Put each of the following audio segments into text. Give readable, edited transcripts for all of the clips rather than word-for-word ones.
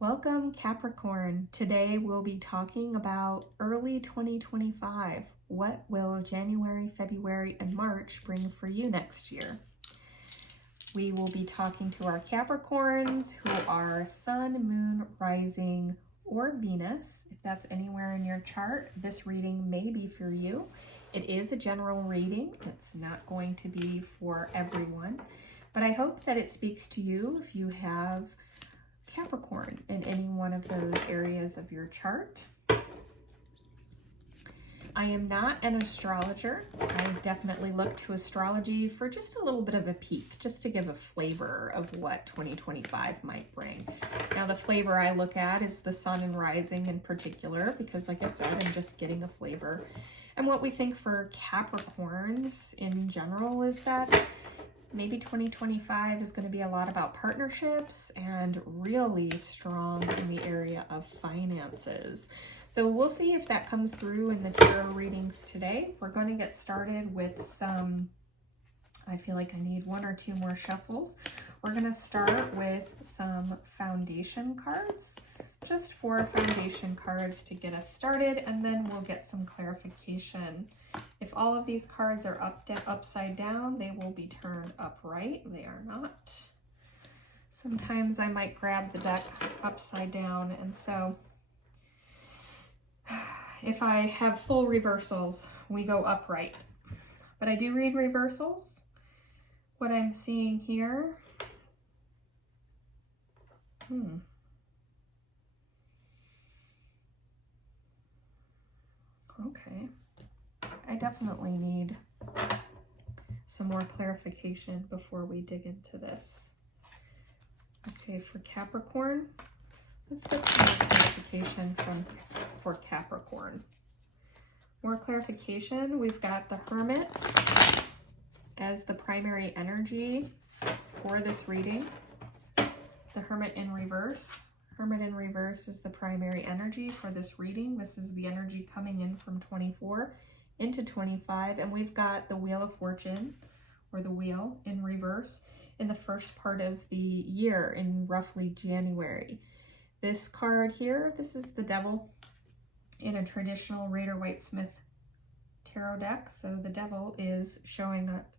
Welcome, Capricorn. Today we'll be talking about early 2025. What will January, February, and March bring for you next year? We will be talking to our Capricorns who are Sun, Moon, Rising, or Venus. If that's anywhere in your chart, this reading may be for you. It is a general reading. It's not going to be for everyone, but I hope that it speaks to you if you have Capricorn in any one of those areas of your chart. I am not an astrologer. I definitely look to astrology for just a little bit of a peek, just to give a flavor of what 2025 might bring. Now, the flavor I look at is the Sun and Rising in particular, because like I said, I'm just getting a flavor. And what we think for Capricorns in general is that maybe 2025 is going to be a lot about partnerships and really strong in the area of finances. So we'll see if that comes through in the tarot readings today. We're going to get started with some, I feel like I need one or two more shuffles. We're going to start with some foundation cards, just 4 foundation cards to get us started, and then we'll get some clarification. If all of these cards are upside down, they will be turned upright. They are not. Sometimes I might grab the deck upside down, and so if I have full reversals, we go upright. But I do read reversals. What I'm seeing here, okay. I definitely need some more clarification before we dig into this. Okay, for Capricorn, let's get some more clarification for Capricorn. More clarification, we've got the Hermit as the primary energy for this reading. The Hermit in reverse. Hermit in reverse is the primary energy for this reading. This is the energy coming in from 24 into 25, and we've got the Wheel of Fortune, or the wheel, in reverse in the first part of the year in roughly January. This card here, this is the Devil in a traditional Rider-Waite-Smith tarot deck. So the Devil is showing up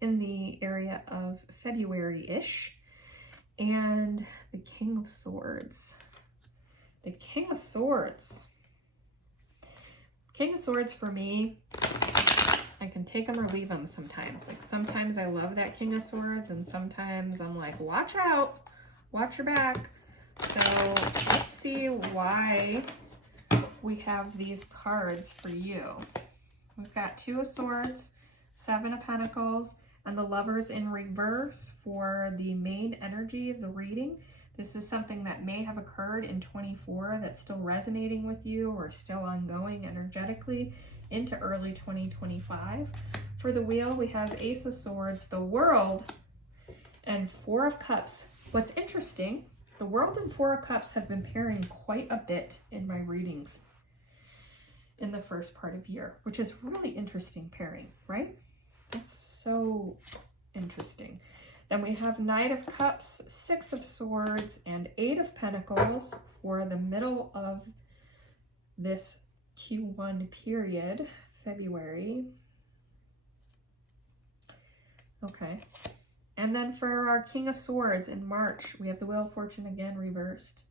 in the area of February-ish. And the King of Swords. The King of Swords. King of Swords for me, I can take them or leave them sometimes. Like sometimes I love that King of Swords, and sometimes I'm like, watch out, watch your back. So let's see why we have these cards for you. We've got 2 of Swords, 7 of Pentacles, and the Lovers in reverse for the main energy of the reading. This is something that may have occurred in 24 that's still resonating with you or still ongoing energetically into early 2025. For the wheel, we have Ace of Swords, the World, and 4 of Cups. What's interesting, the World and 4 of Cups have been pairing quite a bit in my readings in the first part of year, which is really interesting pairing, right? That's so interesting. Then we have Knight of Cups, 6 of Swords, and 8 of Pentacles for the middle of this Q1 period, February. Okay. And then for our King of Swords in March, we have the Wheel of Fortune again reversed.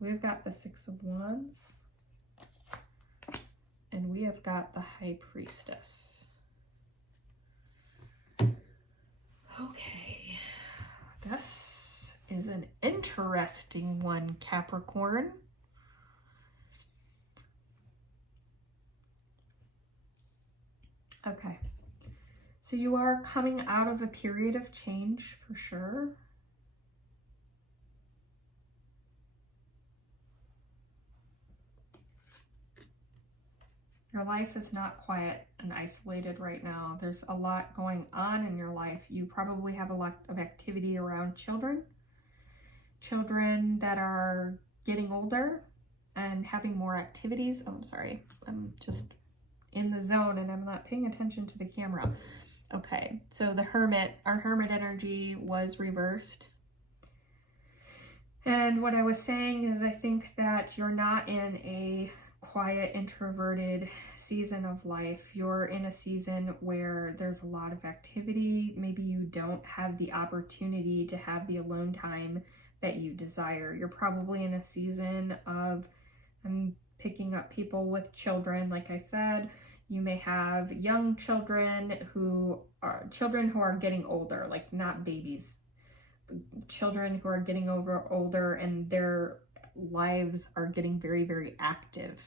We've got the 6 of Wands. And we have got the High Priestess. Okay, this is an interesting one, Capricorn. Okay, so you are coming out of a period of change for sure. Your life is not quiet and isolated right now. There's a lot going on in your life. You probably have a lot of activity around children that are getting older and having more activities. Oh, I'm sorry. I'm just in the zone and I'm not paying attention to the camera. Okay, so the Hermit, our Hermit energy was reversed. And what I was saying is I think that you're not in a quiet, introverted season of life. You're in a season where there's a lot of activity. Maybe you don't have the opportunity to have the alone time that you desire. You're probably in a season of, I'm picking up people with children, like I said. You may have young children who are getting older, like not babies. Children who are getting older and their lives are getting very, very active.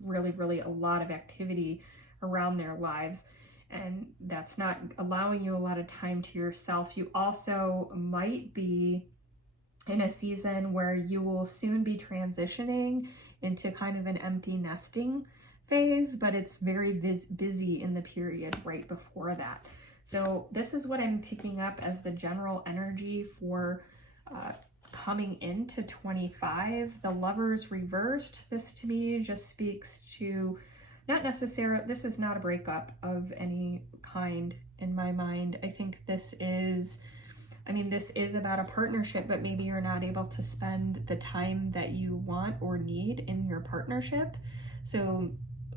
Really, really a lot of activity around their lives. And that's not allowing you a lot of time to yourself. You also might be in a season where you will soon be transitioning into kind of an empty nesting phase, but it's very busy in the period right before that. So this is what I'm picking up as the general energy for coming into 25. The Lovers reversed, this to me just speaks to not necessarily, this is not a breakup of any kind in my mind. I think this is, this is about a partnership, but maybe you're not able to spend the time that you want or need in your partnership. So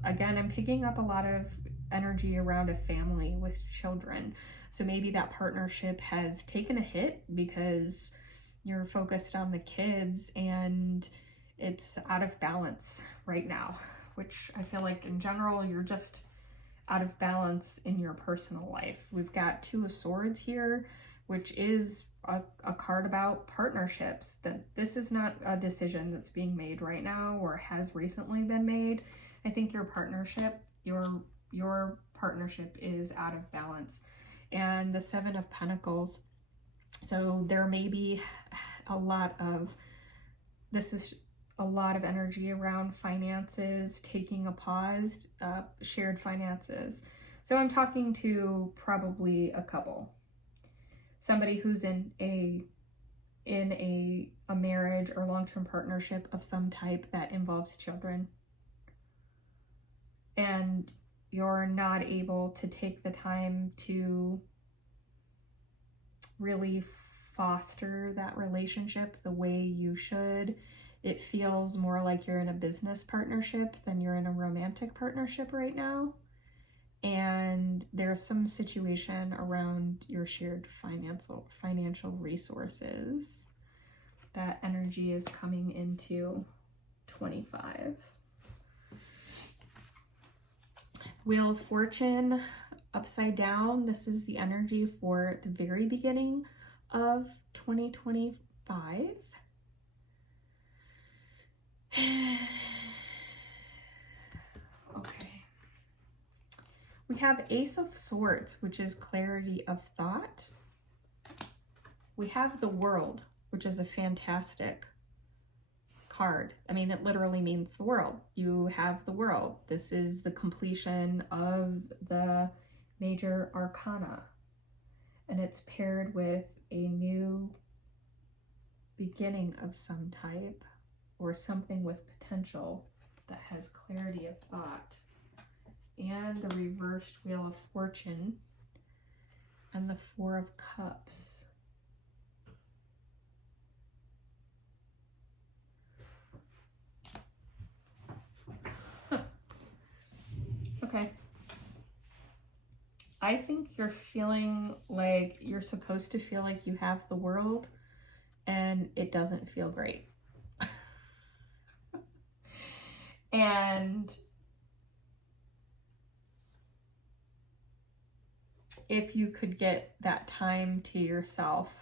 again, I'm picking up a lot of energy around a family with children. So maybe that partnership has taken a hit because you're focused on the kids and it's out of balance right now, which I feel like in general, you're just out of balance in your personal life. We've got Two of Swords here, which is a card about partnerships. That this is not a decision that's being made right now or has recently been made. I think your partnership, your partnership is out of balance. And the Seven of Pentacles. So there may be a lot of energy around finances, taking a pause, shared finances. So I'm talking to probably a couple, somebody who's in a marriage or long-term partnership of some type that involves children. And you're not able to take the time to really foster that relationship the way you should. It feels more like you're in a business partnership than you're in a romantic partnership right now. And there's some situation around your shared financial resources. That energy is coming into 25. Wheel of Fortune upside down. This is the energy for the very beginning of 2025. Okay. We have Ace of Swords, which is clarity of thought. We have the World, which is a fantastic card. It literally means the world. You have the world. This is the completion of the major arcana. And it's paired with a new beginning of some type or something with potential that has clarity of thought. And the reversed Wheel of Fortune and the Four of Cups. Okay. I think you're feeling like you're supposed to feel like you have the world and it doesn't feel great. And if you could get that time to yourself,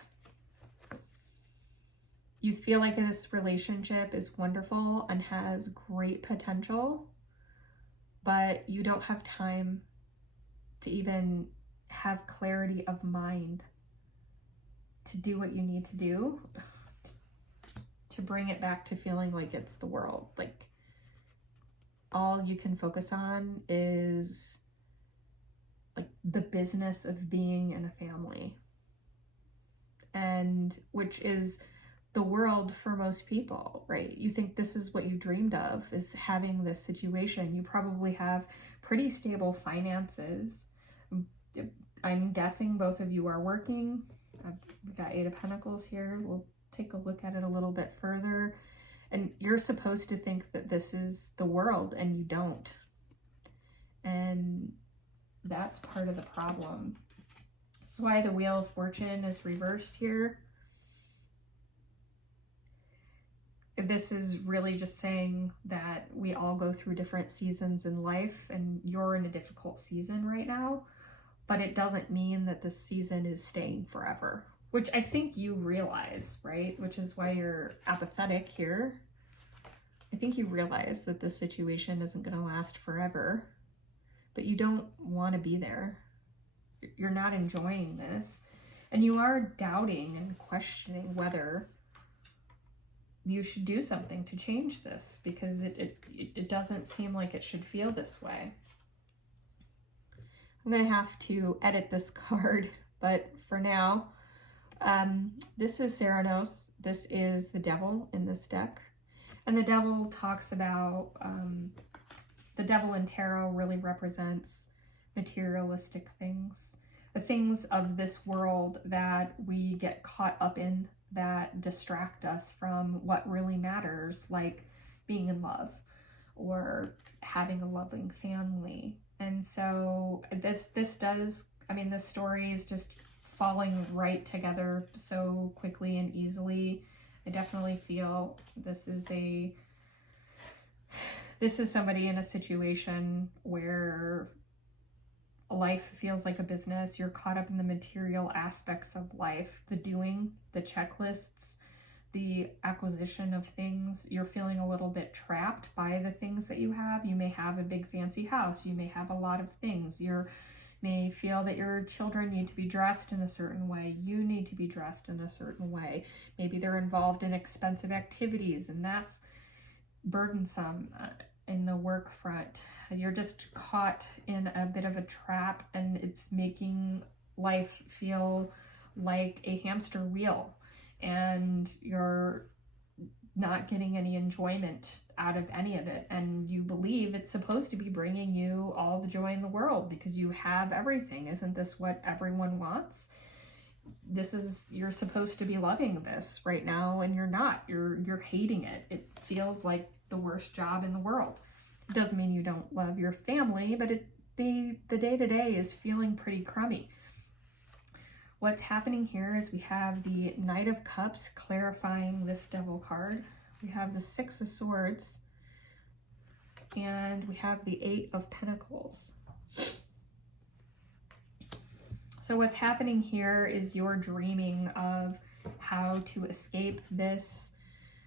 you feel like this relationship is wonderful and has great potential, but you don't have time to even have clarity of mind to do what you need to do to bring it back to feeling like it's the world. Like all you can focus on is like the business of being in a family, and which is the world for most people, right? You think this is what you dreamed of, is having this situation. You probably have pretty stable finances. I'm guessing both of you are working. I've got Eight of Pentacles here. We'll take a look at it a little bit further. And you're supposed to think that this is the world, and you don't. And that's part of the problem. That's why the Wheel of Fortune is reversed here. This is really just saying that we all go through different seasons in life, and you're in a difficult season right now, but it doesn't mean that this season is staying forever, which I think you realize, right? Which is why you're apathetic here. I think you realize that this situation isn't going to last forever, but you don't want to be there. You're not enjoying this, and you are doubting and questioning whether you should do something to change this, because it doesn't seem like it should feel this way. I'm going to have to edit this card, but for now, this is Ceranos. This is the devil in this deck. And the devil talks about, the devil in tarot really represents materialistic things, the things of this world that we get caught up in, that distract us from what really matters, like being in love or having a loving family. And so this does, I mean, this story is just falling right together so quickly and easily. I definitely feel this is somebody in a situation where life feels like a business. You're caught up in the material aspects of life, the doing, the checklists, the acquisition of things. You're feeling a little bit trapped by the things that you have. You may have a big fancy house. You may have a lot of things. You may feel that your children need to be dressed in a certain way. You need to be dressed in a certain way. Maybe they're involved in expensive activities, and that's burdensome in the work front. You're just caught in a bit of a trap, and it's making life feel like a hamster wheel, and you're not getting any enjoyment out of any of it. And you believe it's supposed to be bringing you all the joy in the world because you have everything. Isn't this what everyone wants? You're supposed to be loving this right now, and you're not. You're hating it. It feels like the worst job in the world. It doesn't mean you don't love your family, but the day-to-day is feeling pretty crummy. What's happening here is we have the Knight of Cups clarifying this devil card. We have the Six of Swords, and we have the Eight of Pentacles. So what's happening here is you're dreaming of how to escape this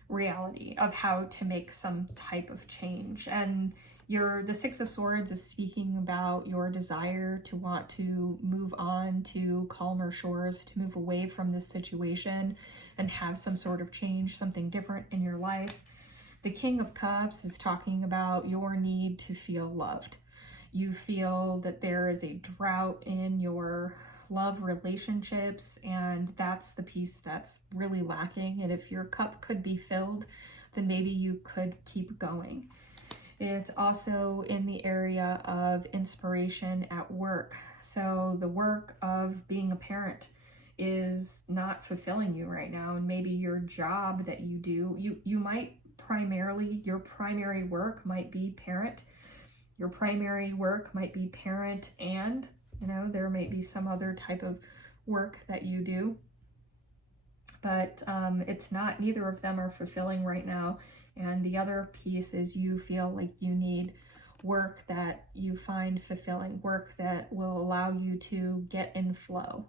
reality, of how to make some type of change. And the Six of Swords is speaking about your desire to want to move on to calmer shores, to move away from this situation and have some sort of change, something different in your life. The King of Cups is talking about your need to feel loved. You feel that there is a drought in your love relationships, and that's the piece that's really lacking. And if your cup could be filled, then maybe you could keep going. It's also in the area of inspiration at work. So the work of being a parent is not fulfilling you right now, and maybe your job that you do, you might your primary work might be parent. Your primary work might be parent, and there might be some other type of work that you do, but it's not, neither of them are fulfilling right now. And the other piece is you feel like you need work that you find fulfilling, work that will allow you to get in flow,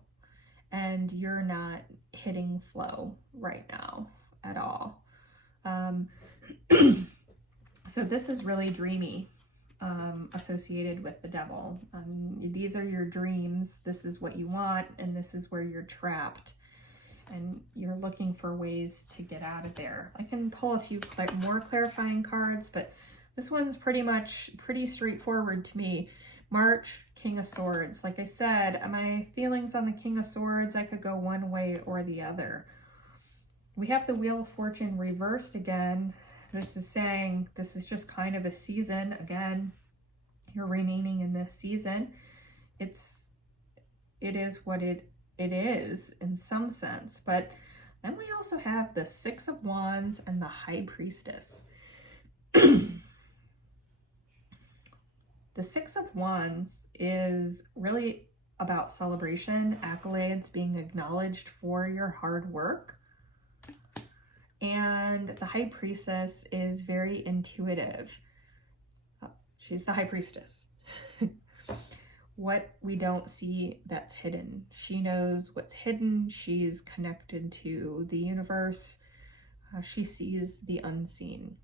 and you're not hitting flow right now at all. So this is really dreamy, associated with the devil. These are your dreams. This is what you want, and this is where you're trapped, and you're looking for ways to get out of there. I can pull a few more clarifying cards, but this one's pretty straightforward to me. March, King of Swords. Like I said, my feelings on the King of Swords, I could go one way or the other. We have the Wheel of Fortune reversed again. This is saying this is just kind of a season. Again, you're remaining in this season. It is what it is in some sense, but And we also have the Six of Wands and the High Priestess. The Six of Wands is really about celebration, accolades, being acknowledged for your hard work. And the High Priestess is very intuitive. She's the High Priestess. What we don't see, that's hidden. She knows what's hidden. She's connected to the universe. She sees the unseen.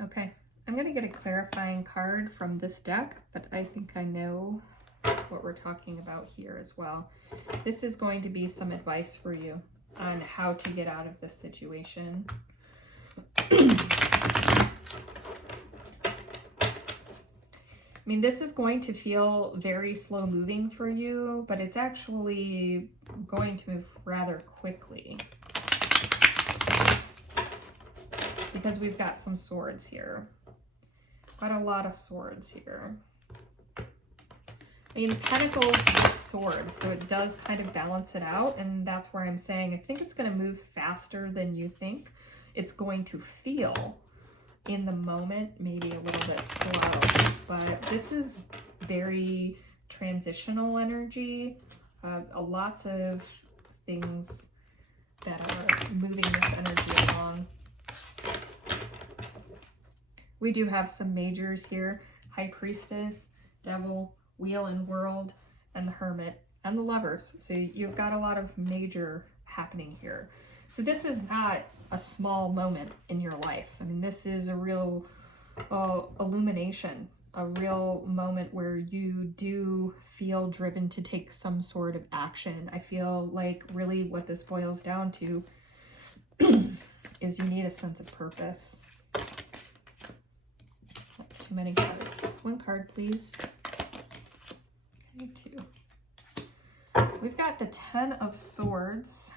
Okay, I'm going to get a clarifying card from this deck, but I think I know what we're talking about here as well. This is going to be some advice for you on how to get out of this situation. I mean, this is going to feel very slow moving for you, but it's actually going to move rather quickly. Because we've got some swords here. Got a lot of swords here. I mean, pentacles with swords, so it does kind of balance it out, and that's where I'm saying I think it's going to move faster than you think. It's going to feel in the moment maybe a little bit slow, but this is very transitional energy. Lots of things that are moving this energy along. We do have some majors here. High Priestess, Devil, Wheel and World, and the Hermit, and the Lovers. So you've got a lot of major happening here. So this is not a small moment in your life. I mean, this is a real illumination, a real moment where you do feel driven to take some sort of action. I feel like really what this boils down to is you need a sense of purpose. That's too many cards. One card, please. Okay, two. We've got the Ten of Swords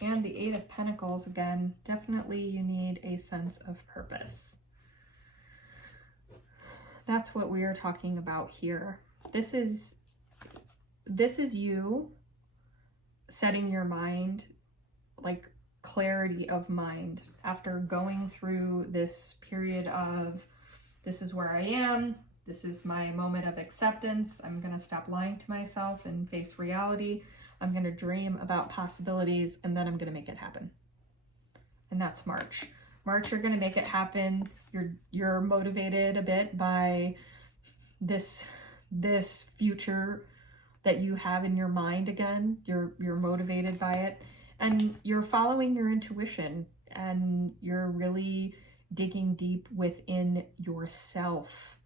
and the Eight of Pentacles. Again, definitely you need a sense of purpose. That's what we are talking about here. This is you setting your mind, like clarity of mind after going through this period of this is where I am, this is my moment of acceptance, I'm going to stop lying to myself and face reality, I'm going to dream about possibilities, and then I'm going to make it happen. And that's March. March, you're going to make it happen. You're motivated a bit by this future that you have in your mind again. You're motivated by it, and you're following your intuition, and you're really digging deep within yourself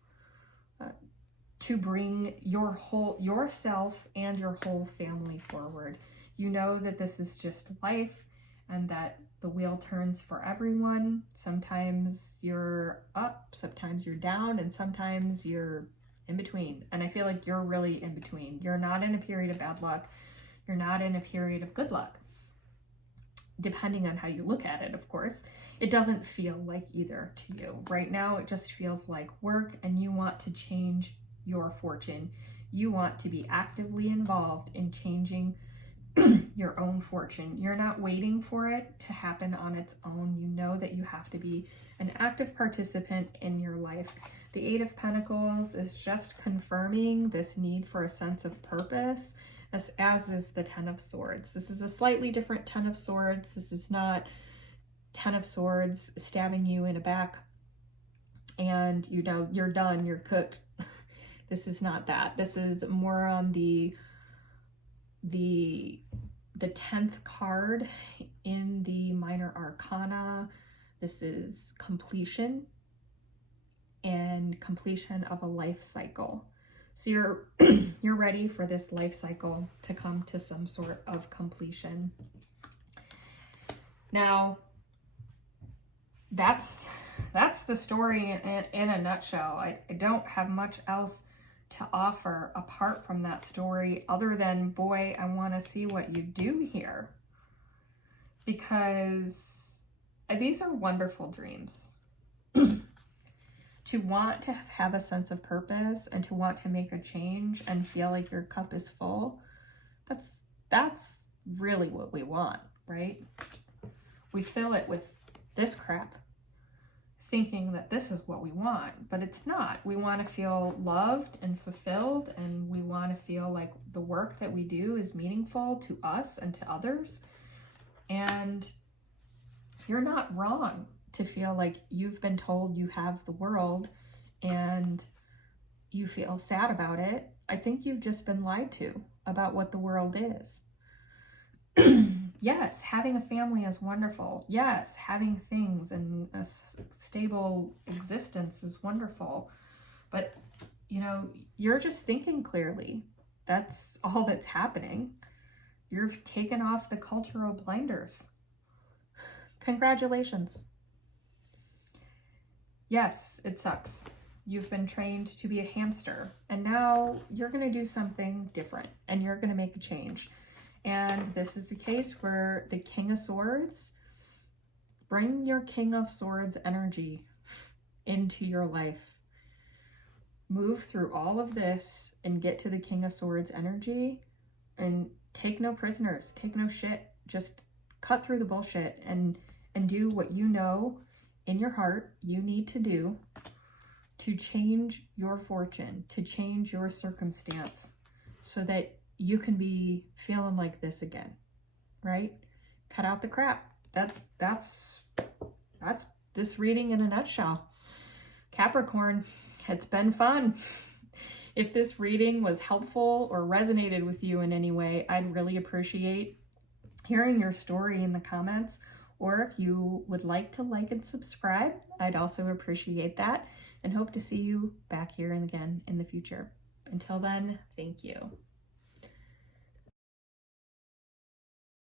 to bring yourself and your whole family forward. You know that this is just life and that the wheel turns for everyone. Sometimes you're up, sometimes you're down, and sometimes you're in between. And I feel like you're really in between. You're not in a period of bad luck. You're not in a period of good luck. Depending on how you look at it, of course. It doesn't feel like either to you. Right now, it just feels like work, and you want to change your fortune. You want to be actively involved in changing your own fortune. You're not waiting for it to happen on its own. You know that you have to be an active participant in your life. The Eight of Pentacles is just confirming this need for a sense of purpose, as is the Ten of Swords. This is a slightly different Ten of Swords. This is not Ten of Swords stabbing you in the back and you know you're done, you're cooked. This is not that. This is more on the 10th card in the Minor Arcana. This is completion and completion of a life cycle. So you're ready for this life cycle to come to some sort of completion. Now, that's the story in a nutshell. I don't have much else to offer apart from that story other than, boy, I want to see what you do here. Because these are wonderful dreams. To want to have a sense of purpose and to want to make a change and feel like your cup is full, that's really what we want, right? We fill it with this crap, thinking that this is what we want, but it's not. We want to feel loved and fulfilled, and we want to feel like the work that we do is meaningful to us and to others. And you're not wrong to feel like you've been told you have the world and you feel sad about it. I think you've just been lied to about what the world is. Yes, having a family is wonderful. Yes, having things and a stable existence is wonderful. But, you know, you're just thinking clearly. That's all that's happening. You've taken off the cultural blinders. Congratulations. Yes, it sucks. You've been trained to be a hamster, and now you're going to do something different, and you're going to make a change. And this is the case where the King of Swords, bring your King of Swords energy into your life. Move through all of this and get to the King of Swords energy, and take no prisoners, take no shit. Just cut through the bullshit and do what you know in your heart you need to do to change your fortune, to change your circumstance, so that you can be feeling like this again, right? Cut out the crap. That's this reading in a nutshell. Capricorn, it's been fun. If this reading was helpful or resonated with you in any way, I'd really appreciate hearing your story in the comments. Or if you would like to like and subscribe, I'd also appreciate that, and hope to see you back here and again in the future. Until then, thank you.